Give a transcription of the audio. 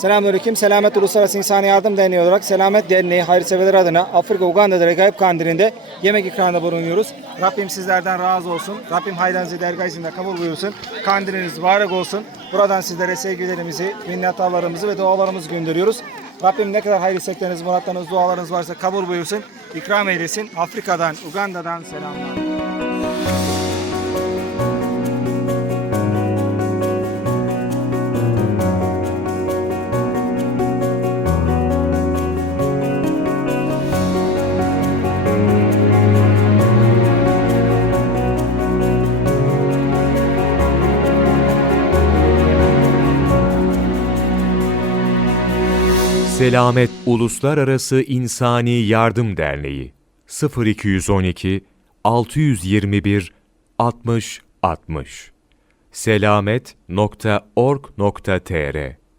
Selamünaleyküm. Selamet Uluslararası İnsani Yardım Derneği olarak Selamet Derneği hayırseverler adına Afrika Uganda'da Regaip Kandili'nde yemek ikramında bulunuyoruz. Rabbim sizlerden razı olsun. Rabbim hayrınızı dergah izinde kabul buyursun. Kandiliniz mübarek olsun. Buradan sizlere sevgilerimizi, minnettarlarımızı ve dualarımızı gönderiyoruz. Rabbim ne kadar hayır istekleriniz, muratlarınız, dualarınız varsa kabul buyursun. İkram eylesin. Afrika'dan, Uganda'dan selamlar. Selamet Uluslararası İnsani Yardım Derneği 0212 621 60 60 selamet.org.tr